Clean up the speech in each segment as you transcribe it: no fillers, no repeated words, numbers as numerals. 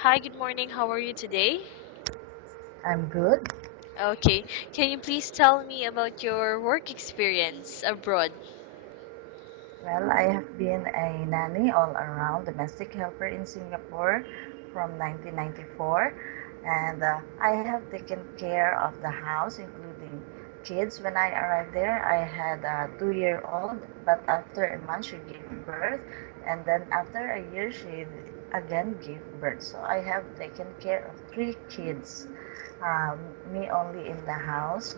Hi, good morning. How are you today? I'm good. Okay. Can you please tell me about your work experience abroad? Well, I have been a nanny all around domestic helper in Singapore from 1994, and I have taken care of the house, including kids. When I arrived there, I had a 2-year-old, but after a month, she gave birth, and then after a year, she again gave birth. So I have taken care of three kids, um, me only in the house.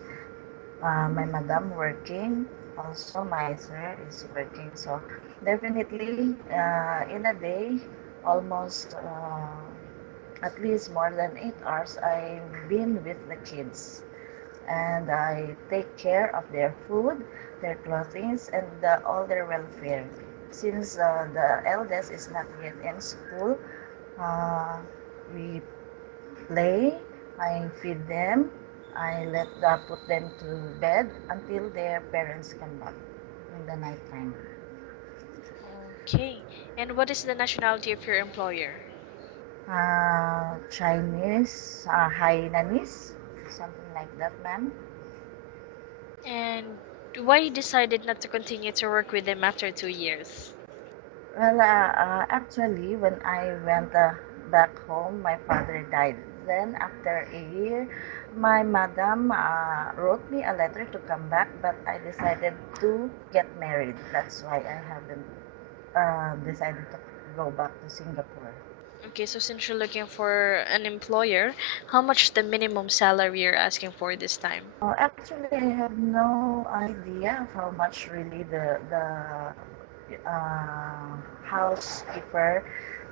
My madam working, also my sir is working. So definitely in a day, almost at least more than 8 hours, I've been with the kids and I take care of their food, their clothing, and all their welfare. Since the eldest is not yet in school, uh, we play, I feed them, put them to bed until their parents come back in the night time. Okay. And what is the nationality of your employer? Chinese, Hainanese, something like that, ma'am. And why you decided not to continue to work with them after 2 years? Well, actually, when I went back home, my father died. Then, after a year, my madam wrote me a letter to come back, but I decided to get married. That's why I haven't decided to go back to Singapore. Okay, so since you're looking for an employer, how much the minimum salary you're asking for this time? Actually, I have no idea of how much really housekeeper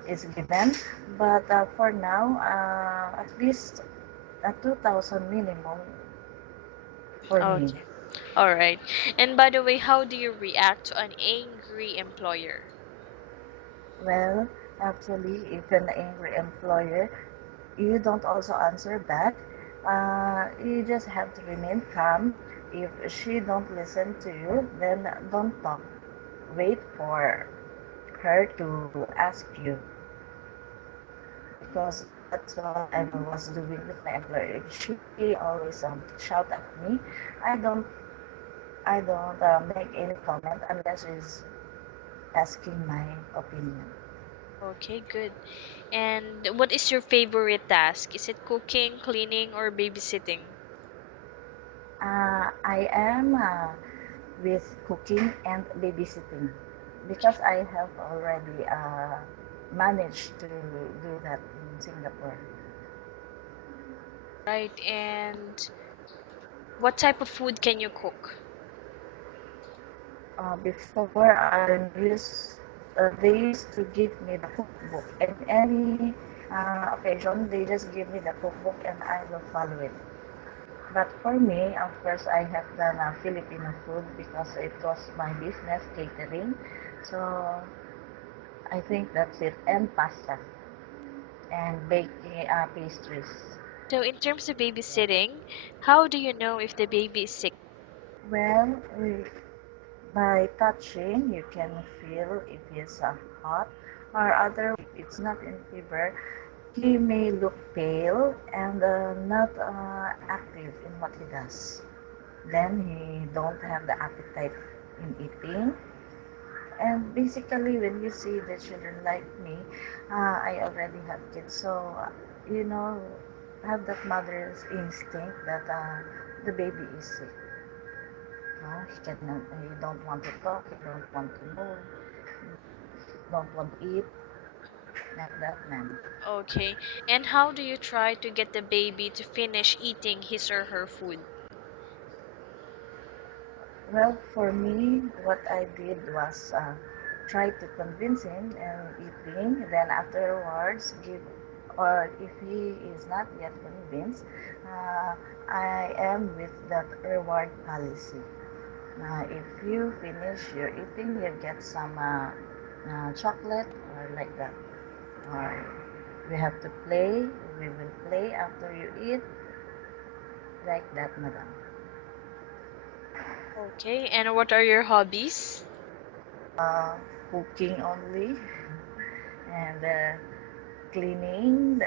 is given, but for now, at least 2,000 minimum for me. Okay. All right. And by the way, how do you react to an angry employer? Well, actually, if an angry employer, you don't also answer back. You just have to remain calm. If she don't listen to you, then don't talk. Wait for her to ask you, because that's what I was doing with my employer. If she always shout at me, I don't I don't make any comment unless she's asking my opinion. Okay, good. And what is your favorite task? Is it cooking, cleaning, or babysitting? I am with cooking and babysitting because I have already managed to do that in Singapore. Right, and what type of food can you cook? Before they used to give me the cookbook, and any occasion they just give me the cookbook and I will follow it. But for me, of course, I have done Filipino food because it was my business catering. So I think that's it, and pasta and baking pastries. So, in terms of babysitting, how do you know if the baby is sick? Well, by touching, you can feel if it's hot or other. If it's not in fever, he may look pale and not active in what he does. Then he don't have the appetite in eating. And basically, when you see the children like me, I already have kids, so you know, have that mother's instinct that the baby is sick. He don't want to talk, he don't want to move, don't want to eat, like that, man. Okay, and how do you try to get the baby to finish eating his or her food? Well, for me, what I did was try to convince him and eating. Then afterwards, give, or if he is not yet convinced, uh, I am with that reward policy. If you finish your eating, you get some chocolate or like that. Or we have to play. We will play after you eat, like that, madam. Okay, and what are your hobbies? Uh, Cooking only, and cleaning.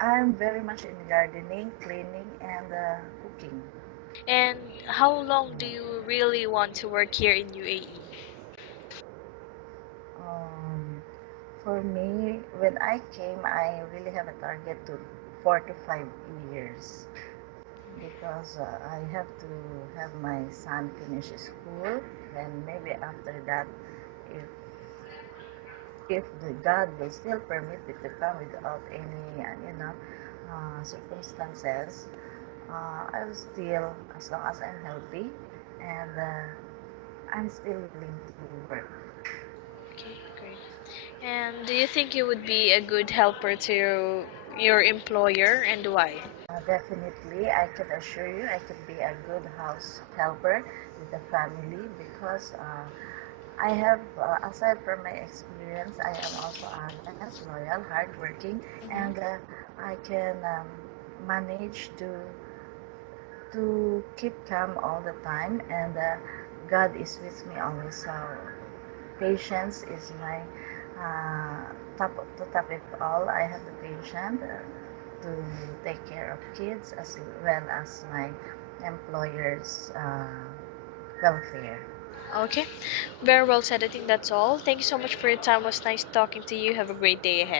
I'm very much in gardening, cleaning, and cooking. And how long do Yeah. you really want to work here in UAE? Um, for me, when I came, I really have a target to 4 to 5 years because I have to have my son finish school. Then maybe after that, if if the God will still permit it to come without any, circumstances, I will still, as long as I'm healthy, and I'm still willing to work. Okay, great. And do you think you would be a good helper to your employer and why? Definitely, I can assure you I could be a good house helper with the family because I have, aside from my experience, I am also honest, loyal, hardworking, and Hmm. I can manage to keep calm all the time, and God is with me always. So patience is my top to top it all. I have the patience to take care of kids as well as my employer's welfare. Okay, very well said. I think that's all. Thank you so much for your time. It was nice talking to you. Have a great day ahead.